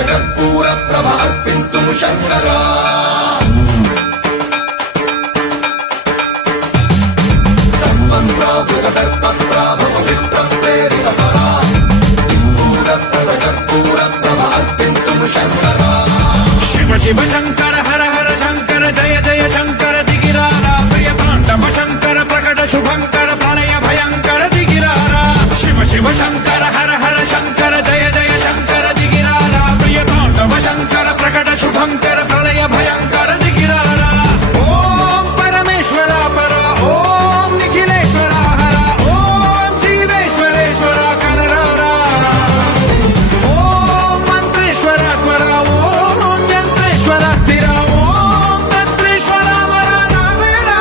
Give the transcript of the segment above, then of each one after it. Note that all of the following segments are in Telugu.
కర్పూర ప్రభ అర్పింతుము శంకరా సర్వం ప్రావృత దర్ప ప్రాభవ విప్ర ప్రేరిత పరా కర్పూర ప్రభ అర్పింతుము శంకరా శివ శివ శంకర హర హర శంకర జయ జయ శంకర దిగిరారా ప్రియ తాండవ శంకర ప్రకట శుభంకర ప్రళయ భయంకర దిగిరారా శివ శివ శంకర హర హర శంకర జయ జయ శంకర దిగిరారా ప్రియ తాండవ శంకర ప్రకట శుభంకర ప్రళయ భయంకర దిగిరారా ఓం పరమేశ్వర పర ఓం నిఖిలేశ్వర హర ఓం జీవేశ్వరేశ్వర కనరారా ఓం మంత్రేశ్వర స్వర ఓం యంత్రేశ్వర స్థిర ఓం తంత్రేశ్వర వర నామేరా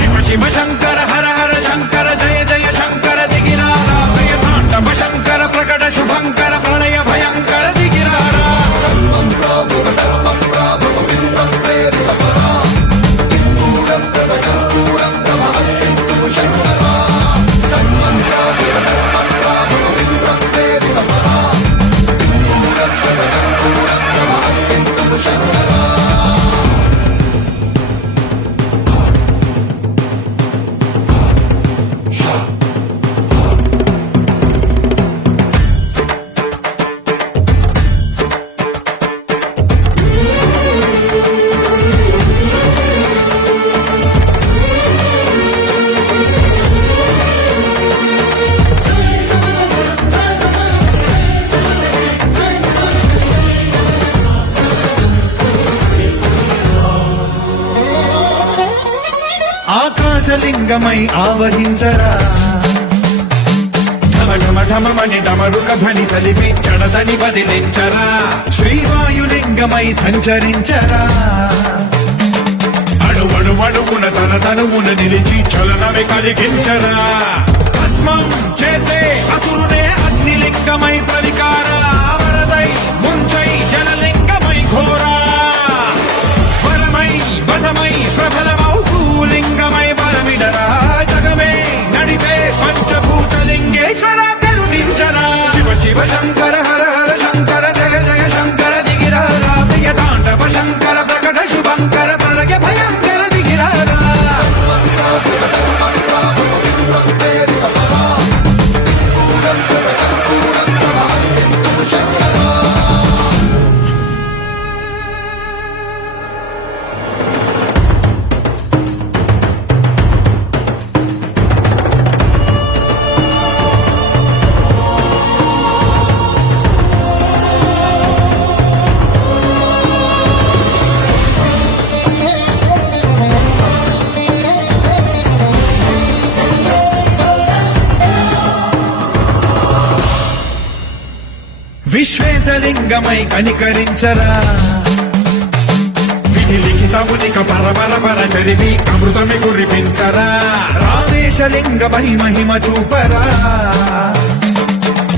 శివ శివ శంకర హర హర శంకర జయ జయ శంకర దిగిరారా ప్రియ తాండవ శంకర ప్రకట శుభంకర ప్రళయ భయంకర దిగిరారా సర్వం ప్రావృత దర్ప ప్రాభవ విప్ర ప్రేరిత పరా కర్పూర ప్రభ అర్పింతుము శంకరా సర్వం ప్రావృత దర్ప ప్రాభవ విప్ర ప్రేరిత పరా కర్పూర ప్రభ అర్పింతుము శంకరా ఆకాశలింగమై ఆవహించరా ఢమ ఢమ ఢమమని డమరుక ధ్వని సలిపి చడదని వదిలించరా శ్రీవాయులింగమై సంచరించరా అడుగున తన తనువున నిలిచి చలనమే కలిగించరా భస్మం చేసే అసురునే అగ్నిలింగమై ప్రతికారా వరదై ముంచై జలలింగమై ఘోరా వరమై వసమై ప్రబలమౌ భూలింగమై బలమిడరా జగమే నడిపే పంచభూతలింగేశ్వర కరుణించరా శివ శివ శంకర హర హర శంకర జయ జయ శంకర దిగిరారా ప్రియ తాండవ శంకర ప్రకట శుభంకర ప్రళయ భయంకర దిగిరారా విశ్వేశలింగమై కనికరించరా విధి లిఖితమునిక పరపర పర చరివి అమృతమి కురిపించరా రామేశలింగమై మహిమ చూపరా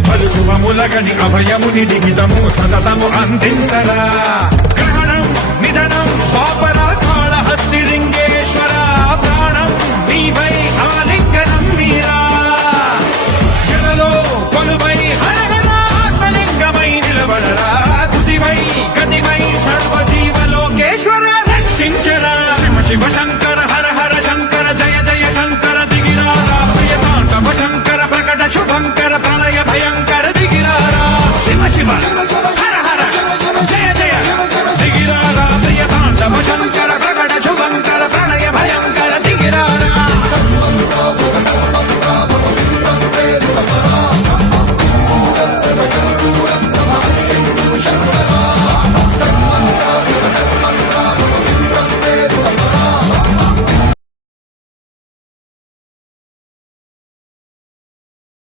పలు శుభములగని అభయముని లిఖితము సతతము అందించరా గ్రహణం నిధనం పాపరా కాళహస్తి లింగేశ్వర ప్రాణం నీవై